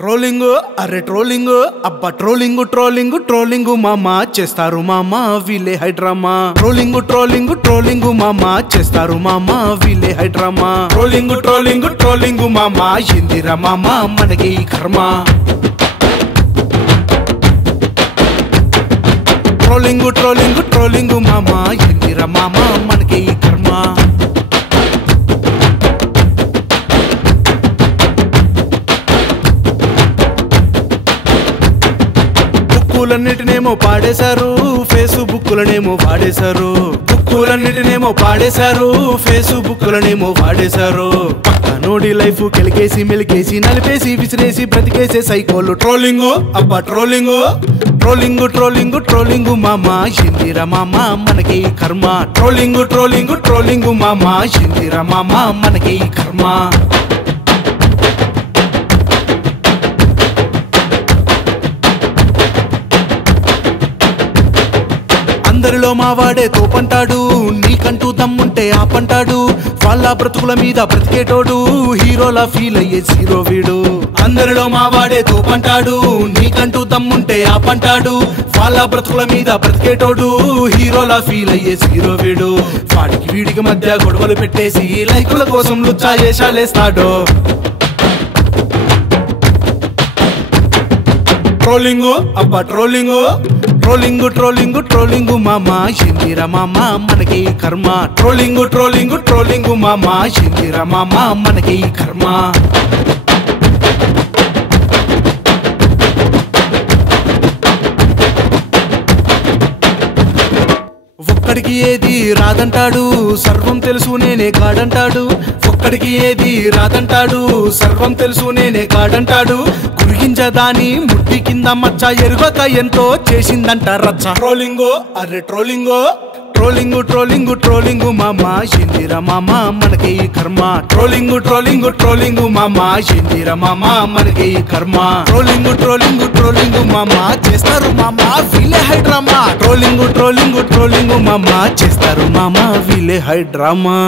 trolling అరే trolling అబ్బా trolling trolling trolling మామా చేస్తారు మామా వీలే హైడ్రామా ట్రోలింగ్ ట్రోలింగ్ ట్రోలింగ్ మామా చేస్తారు మామా వీలే హైడ్రామా ట్రోలింగ్ ట్రోలింగ్ ట్రోలింగ్ మామా ఇందిరా మామా మనకి కర్మ ట్రోలింగ్ ట్రోలింగ్ ట్రోలింగ్ మామా ఇందిరా మామా మనకి కర్మ బుక్కులన్నిటినేమో పాడేశారు ఫేస్బుక్లనేమో వాడేశారు బుక్కులన్నిటినేమో పాడేశారు ఫేస్బుక్లనేమో వాడేశారు పక్కనోడి లైఫ్ కెలికేసి మెలికేసి నలిపేసి విసిరేసి బ్రతికేసే సైకోలు ట్రోలింగ్ అబ్బా ట్రోలింగ్ ట్రోలింగ్ ట్రోలింగ్ ట్రోలింగ్ మామా ఇందిరా మామా మనకి కర్మ ట్రోలింగ్ ట్రోలింగ్ ట్రోలింగ్ మామా ఇందిరా మామా మనకి కర్మ అందరిలో మావాడే తోపంటాడు నీకంటూ దమ్ముంటే ఆపంటాడు వాళ్ళ బ్రతుకుల మీద బ్రతికేటోడు హీరోలా ఫీల్ అయ్యే జీరో వీడు అందరిలో మావాడే తోపంటాడు నీకంటూ దమ్ముంటే ఆపంటాడు వాళ్ళ బ్రతుకుల మీద బ్రతికేటోడు హీరోలా ఫీల్ అయ్యే జీరో వీడు వాడికి వీడికి మధ్య గొడవలు పెట్టేసి లైకుల కోసం లుచ్చా చేశాలేస్తాడు ట్రోలింగ్ అబ్బా ట్రోలింగ్ ట్రోలింగ్ ట్రోలింగ్ ట్రోలింగ్ మామా ఇందిరా మామా మనకి కర్మ ట్రోలింగ్ ట్రోలింగ్ ట్రోలింగ్ మామా ఇందిరా మామా మనకి కర్మ ఒక్కడికి ఏది రాదంటాడు సర్వం తెలుసు నేనే కాడంటాడు ఒక్కడికి ఏది రాదంటాడు సర్వం తెలుసు నేనే కాడంటాడు గురిగించదాని ముట్టి కింద మచ్చ ఎరుగక ఎంతో చేసిందంట రచ్చ ట్రోలింగ్ అరే ట్రోలింగ్ ట్రోలింగ్ ట్రోలింగ్ ట్రోలింగ్ మామా ఇందిరా మామా మనకి కర్మ ట్రోలింగ్ ట్రోలింగ్ ట్రోలింగ్ మామా ఇందిరా మామా మనకి కర్మ ట్రోలింగ్ ట్రోలింగ్ ట్రోలింగ్ మామా చేస్తారు మామా వీలే హైడ్రామా ట్రోలింగ్ ట్రోలింగ్ ట్రోలింగ్ మామా చేస్తారు మామా వీలే హైడ్రామా